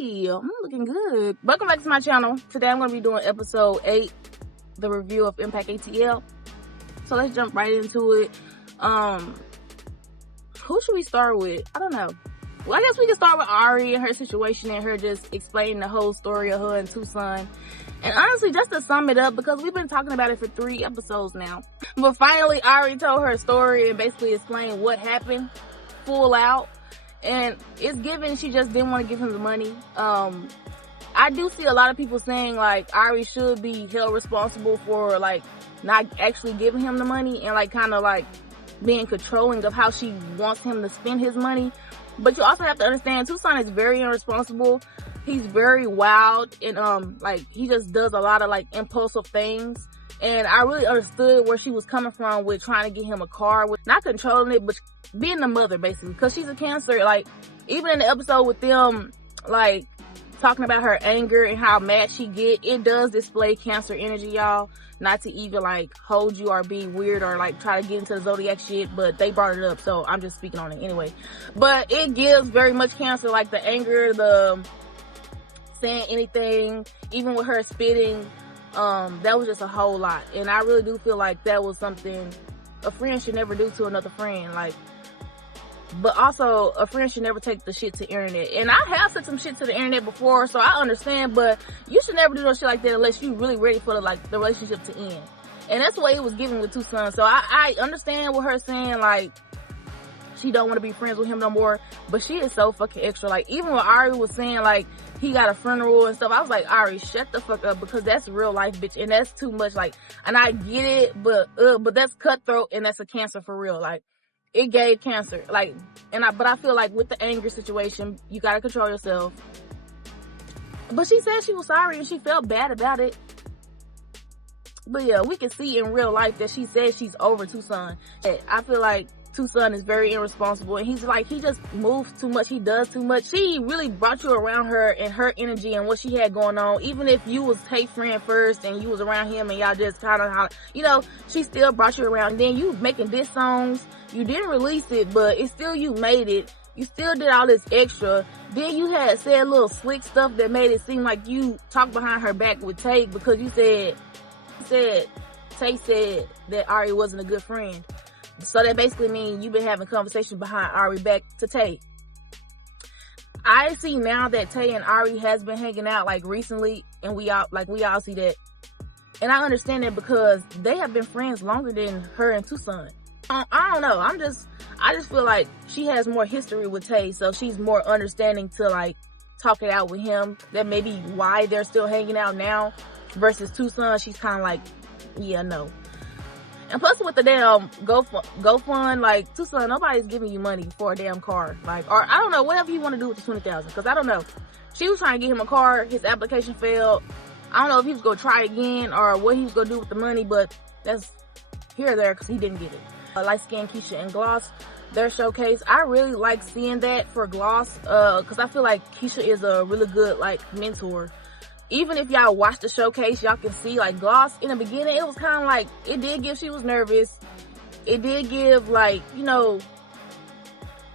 Hey, I'm looking good. Welcome back to my channel. Today I'm going to be doing episode 8, the review of Impact ATL. So let's jump right into it. Who should we start with? I don't know. Well, I guess we can start with Ari and her situation and her just explaining the whole story of her and Tucson. And honestly, just to sum it up, because we've been talking about it for 3 episodes now. But finally, Ari told her story and basically explained what happened full out. And it's given she just didn't want to give him the money. I do see a lot of people saying like Ari should be held responsible for like not actually giving him the money and like kind of like being controlling of how she wants him to spend his money. But you also have to understand Tucson is very irresponsible. He's very wild and like he just does a lot of like impulsive things. And I really understood where she was coming from with trying to get him a car, with not controlling it, but being the mother basically, because she's a Cancer. Like even in the episode with them like talking about her anger and how mad she get, it does display Cancer energy, y'all. Not to even like hold you or be weird or like try to get into the zodiac shit, but they brought it up, so I'm just speaking on it anyway. But it gives very much Cancer, like the anger, the saying anything, even with her spitting. That was just a whole lot, and I really do feel like that was something a friend should never do to another friend. Like, but also a friend should never take the shit to internet. And I have said some shit to the internet before, so I understand, but you should never do no shit like that unless you really ready for the relationship to end. And that's the way it was given with Tucson. So I understand what her saying, like she don't want to be friends with him no more, but she is so fucking extra. Like even when Ari was saying like he got a funeral and stuff, I was like, Ari, shut the fuck up, because that's real life, bitch, and that's too much. Like, and I get it, but that's cutthroat and that's a Cancer for real. Like it gave Cancer, like, but I feel like with the anger situation, you gotta control yourself. But she said she was sorry and she felt bad about it. But yeah, we can see in real life that she said she's over Tucson. I feel like Tucson is very irresponsible, and he's like, he just moves too much, he does too much. She really brought you around her and her energy and what she had going on. Even if you was Tay friend first and you was around him and y'all just kind of, you know, she still brought you around. Then you making diss songs, you didn't release it, but it's still, you made it. You still did all this extra. Then you had said little slick stuff that made it seem like you talked behind her back with Tay, because you said Tay said that Ari wasn't a good friend. So that basically means you've been having conversations behind Ari back to Tay. I see now that Tay and Ari has been hanging out like recently, and we all see that. And I understand that because they have been friends longer than her and Tucson. I don't know. I just feel like she has more history with Tay, so she's more understanding to like talk it out with him. That may be why they're still hanging out now. Versus Tucson, she's kind of like, yeah, no. And plus with the damn GoFund, like Tucson, nobody's giving you money for a damn car. Like, or I don't know, whatever you want to do with the $20,000, because I don't know. She was trying to get him a car, his application failed. I don't know if he was going to try again or what he was going to do with the money, but that's here or there because he didn't get it. Light Skin Keisha and Gloss, their showcase, I really like seeing that for Gloss, because I feel like Keisha is a really good like mentor. Even if y'all watch the showcase, y'all can see like Gloss in the beginning, it was kind of like, it did give, she was nervous. It did give like, you know,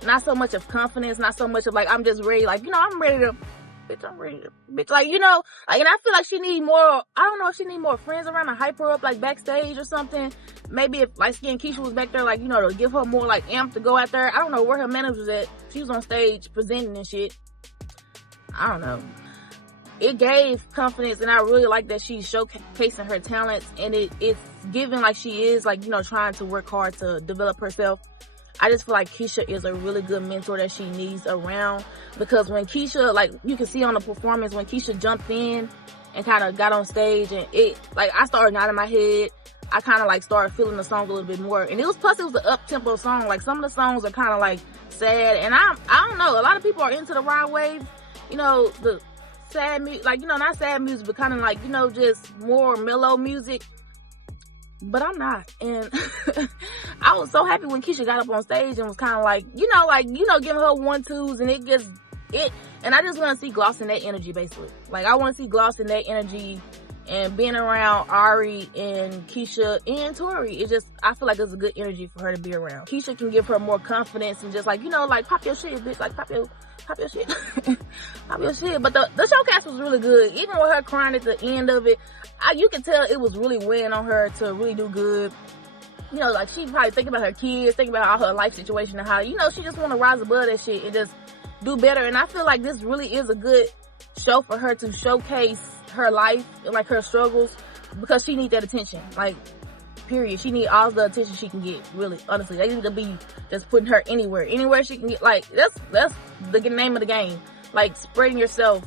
not so much of confidence, not so much of like, I'm just ready, like, you know, I'm ready to, bitch, like, you know, like, and I feel like she need more, I don't know if she need more friends around to hype her up like backstage or something. Maybe if Light Skin Keisha was back there, like, you know, to give her more like amp to go out there. I don't know where her manager was at. She was on stage presenting and shit. I don't know. It gave confidence, and I really like that she's showcasing her talents, and it's giving like she is like, you know, trying to work hard to develop herself. I just feel like Keisha is a really good mentor that she needs around, because when Keisha, like you can see on the performance, when Keisha jumped in and kind of got on stage, and it, like, I started nodding my head. I kind of like started feeling the song a little bit more, and plus it was an up-tempo song. Like some of the songs are kind of like sad, and I don't know, a lot of people are into the ride wave, you know, the sad music, like, you know, not sad music, but kind of like, you know, just more mellow music. But I'm not. And I was so happy when Keisha got up on stage and was kind of like, you know, giving her 1-2s, and it gets it. And I just want to see Gloss in that energy, basically. Like, I want to see Gloss in that energy And being around Ari and Keisha and Tori, I feel like it's a good energy for her to be around. Keisha can give her more confidence and just like, you know, like pop your shit, bitch, like pop your shit. Pop your shit. But the showcast was really good. Even with her crying at the end of it, you can tell it was really weighing on her to really do good. You know, like she probably thinking about her kids, thinking about all her life situation and how, you know, she just want to rise above that shit and just do better. And I feel like this really is a good show for her to showcase her life and like her struggles, because she needs that attention. Like, period. She needs all the attention she can get, really, honestly. They need to be just putting her anywhere she can get. Like, that's the name of the game. Like, spread yourself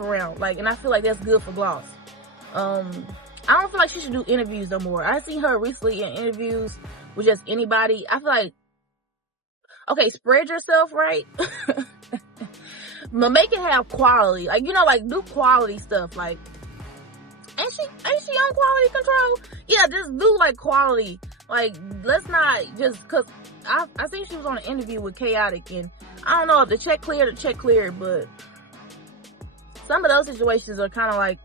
around. Like, and I feel like that's good for Gloss. I don't feel like she should do interviews no more. I seen her recently in interviews with just anybody. I feel like, okay, spread yourself, right? But make it have quality. Like, you know, like, do quality stuff. Like, ain't she on quality control? Yeah, just do, like, quality. Like, let's not just, cause I think she was on an interview with Chaotic, and I don't know if the check cleared, but some of those situations are kind of like,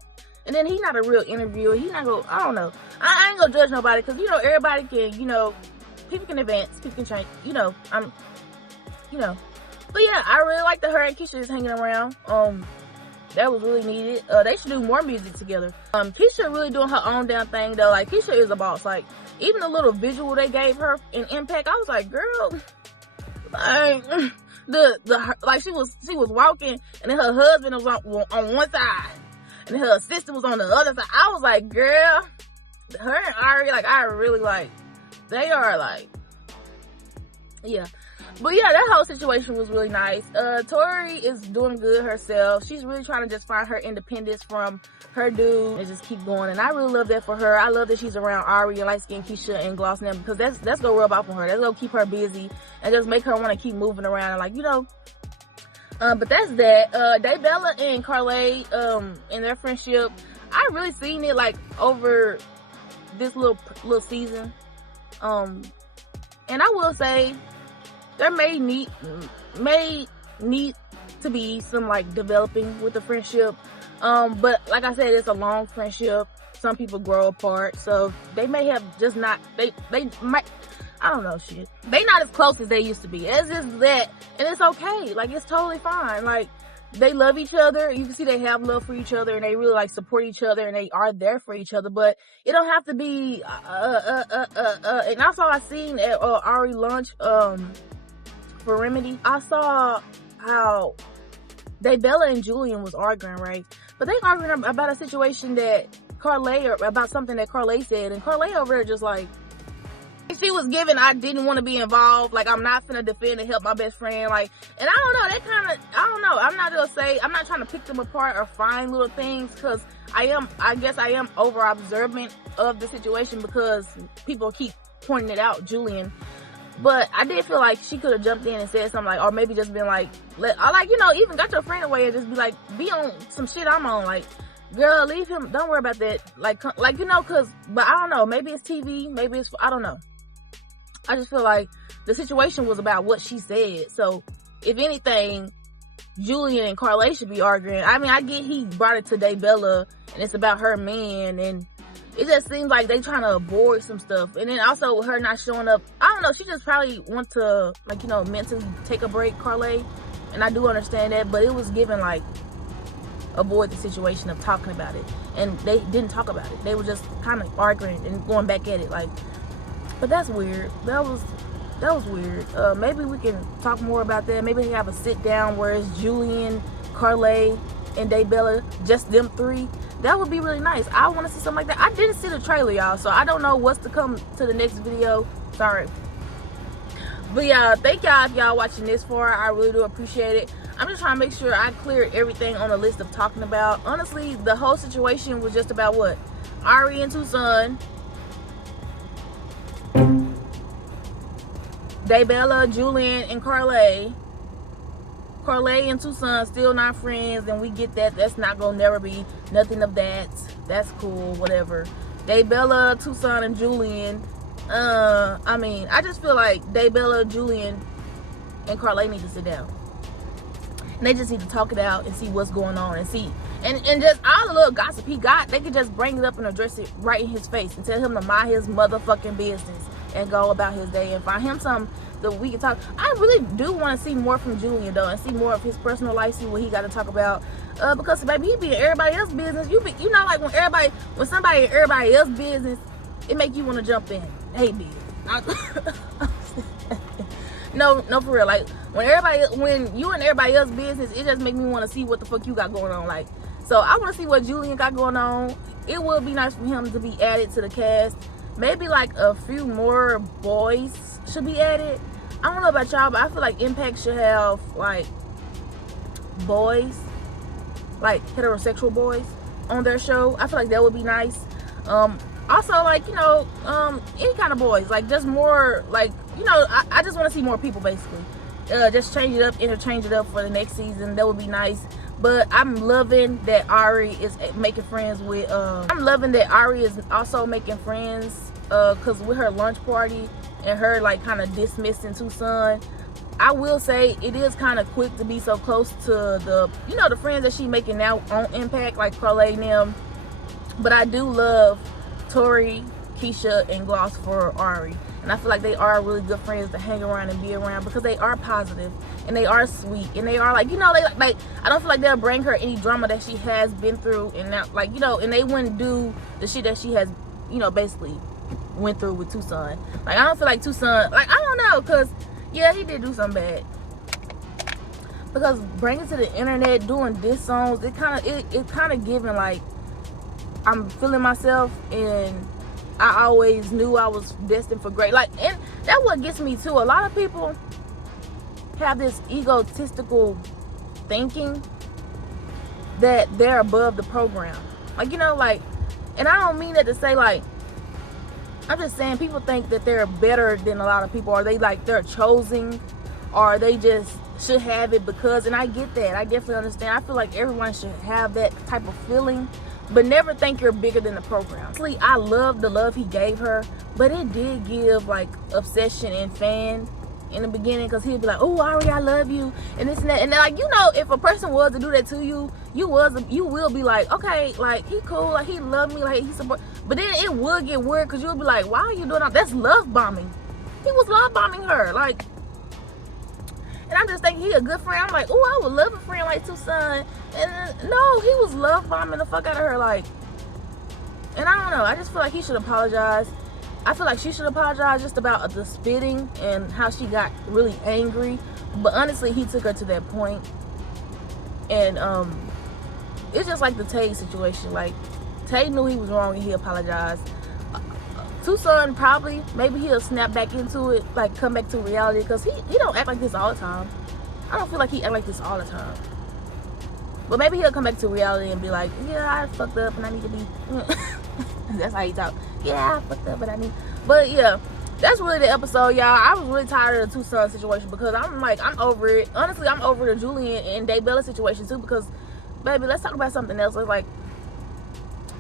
and then he's not a real interviewer. He's not gonna, I don't know. I ain't gonna judge nobody, cause, you know, everybody can, you know, people can advance, people can change, you know, But yeah, I really like that her and Keisha is hanging around. That was really needed. They should do more music together. Keisha really doing her own damn thing though. Like, Keisha is a boss. Like, even the little visual they gave her in Impact, I was like, girl, like, like she was walking, and then her husband was on one side, and then her sister was on the other side. I was like, girl, her and Ari, like, I really like, they are like, yeah. But yeah, that whole situation was really nice. Tori is doing good herself. She's really trying to just find her independence from her dude and just keep going. And I really love that for her. I love that she's around Ari and light skin Keisha and Gloss now, because that's gonna rub off on her. That's gonna keep her busy and just make her want to keep moving around and, like, you know. But that's that. Daybella and Carly, in their friendship, I really seen it like over this little season. And I will say, there may need to be some like developing with the friendship, but like I said, it's a long friendship. Some people grow apart, so they may have just not, they might, I don't know, shit, they not as close as they used to be. It's just that, and it's okay. Like, it's totally fine. Like, they love each other. You can see they have love for each other, and they really like support each other, and they are there for each other. But it don't have to be and also I seen at Ari lunch for Remedy, I saw how Daybella and Julian was arguing, right? But they arguing about a situation that Carly, or about something that Carly said, and Carly over there just like, she was given, I didn't want to be involved, like, I'm not finna defend and help my best friend, like, and I don't know, that kind of, I don't know, I'm not gonna say, I'm not trying to pick them apart or find little things, because I guess I am over observant of the situation, because people keep pointing it out, Julian. But I did feel like she could have jumped in and said something, like, or maybe just been like, you know, even got your friend away and just be like, be on some shit I'm on, like, girl, leave him, don't worry about that, like, you know, cause, but I don't know, maybe it's TV, maybe it's, I don't know. I just feel like the situation was about what she said. So, if anything, Julian and Carly should be arguing. I mean, I get he brought it to Daybella, and it's about her man, and it just seems like they trying to avoid some stuff. And then also her not showing up, I don't know, she just probably want to, like, you know, mentally take a break, Carly. And I do understand that, but it was given, like, avoid the situation of talking about it. And they didn't talk about it. They were just kind of arguing and going back at it, like, but that's weird. That was weird. Maybe we can talk more about that. Maybe we can have a sit down where it's Julian, Carly, and Daybella, just them three. That would be really nice. I want to see something like that. I didn't see the trailer, y'all, so I don't know what's to come to the next video. Sorry. But yeah, thank y'all if y'all watching this far. I really do appreciate it. I'm just trying to make sure I cleared everything on the list of talking about. Honestly, the whole situation was just about what? Ari and Tucson, Daybella, Julian, and Carly. Carly and Tucson still not friends, and we get that. That's not gonna never be nothing of that. That's cool, whatever. Daybella, Tucson, and Julian. I mean, I just feel like Daybella, Julian, and Carly need to sit down. They just need to talk it out and see what's going on and see. And just all the little gossip he got, they could just bring it up and address it right in his face and tell him to mind his motherfucking business and go about his day and find him something that we can talk. I really do want to see more from Julian though, and see more of his personal life, see what he got to talk about. Because baby, he be in everybody else's business. You know, like when somebody in everybody else's business, it make you want to jump in. Hey, bitch. No, for real. Like when you in everybody else's business, it just make me want to see what the fuck you got going on. Like, so I want to see what Julian got going on. It would be nice for him to be added to the cast. Maybe like a few more boys should be added. I don't know about y'all, but I feel like Impact should have like boys, like heterosexual boys on their show. I feel like that would be nice. Also, like, you know, any kind of boys, like just more, like, you know, I just want to see more people basically. Just change it up, interchange it up for the next season. That would be nice. But I'm loving that Ari is making friends with, I'm loving that Ari is also making friends, cause with her lunch party and her like kind of dismissing Tucson. I will say it is kind of quick to be so close to the, you know, the friends that she making now on Impact, like Carly and them. But I do love Tori, Keisha, and Gloss for Ari. And I feel like they are really good friends to hang around and be around because they are positive and they are sweet and they are like, you know, they like I don't feel like they'll bring her any drama that she has been through, and now, like, you know, and they wouldn't do the shit that she has, you know, basically went through with Tucson. Like, I don't feel like Tucson, like, I don't know, because yeah, he did do something bad. Because bringing to the internet, doing diss songs, it kind of giving like I'm feeling myself, and I always knew I was destined for great. Like, and that's what gets me too. A lot of people have this egotistical thinking that they're above the program. Like, you know, like, and I don't mean that to say like, I'm just saying people think that they're better than a lot of people, or they like they're chosen, or they just should have it because, and I get that. I definitely understand. I feel like everyone should have that type of feeling, but never think you're bigger than the program. Honestly, I love the love he gave her, but it did give like Obsession and Fan in the beginning, because he'd be like, oh, Ari, I love you, and this and that. And then, like, you know, if a person was to do that to you, you will be like, okay, like, he cool, like, he love me, like, he support. But then it would get weird, because you'll be like, why are you doing that? That's love bombing. He was love bombing her, like. And I'm just thinking he a good friend. I'm like, oh, I would love a friend like Tucson. And no, he was love bombing the fuck out of her, like. And I don't know, I just feel like he should apologize. I feel like she should apologize just about the spitting and how she got really angry. But honestly, he took her to that point. And it's just like the Tay situation. Like, Tay knew he was wrong and he apologized. Tucson probably, maybe he'll snap back into it, like come back to reality, because he don't act like this all the time. I don't feel like he act like this all the time. But maybe he'll come back to reality and be like, yeah, I fucked up and I need to be... That's how he talk. Yeah, I fucked up, but yeah, that's really the episode, y'all. I was really tired of the Tucson situation, because I'm over it. Honestly, I'm over the Julian and Daybella situation too, because, baby, let's talk about something else. It's like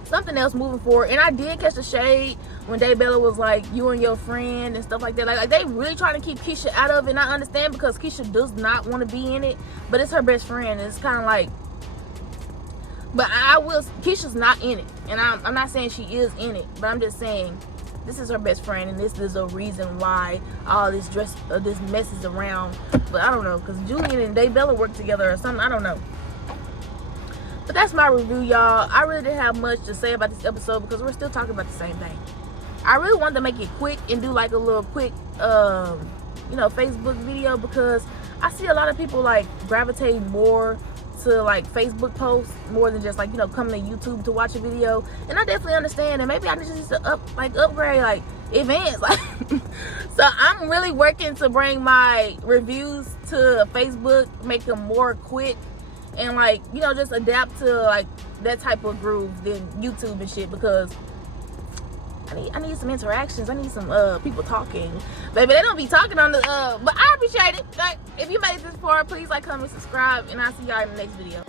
something else moving forward. And I did catch the shade when Daybella was like, you and your friend and stuff like that. Like they really trying to keep Keisha out of it, and I understand, because Keisha does not want to be in it, but it's her best friend. It's kind of like, but Keisha's not in it, and I'm not saying she is in it, but I'm just saying this is her best friend, and this is a reason why all this this mess is around. But I don't know, because Julian and Daybella work together or something. I don't know. But that's my review, y'all. I really didn't have much to say about this episode, because we're still talking about the same thing. I really wanted to make it quick and do like a little quick, you know, Facebook video, because I see a lot of people like gravitate more to like Facebook posts more than just like, you know, coming to YouTube to watch a video. And I definitely understand, and maybe I need to upgrade, like advance, like. So I'm really working to bring my reviews to Facebook, make them more quick, and like, you know, just adapt to like that type of groove than YouTube and shit, because I need some interactions. I need some people talking. Baby, they don't be talking on the but I appreciate it. Like, if you made it this far, please like, comment, subscribe, and I'll see y'all in the next video.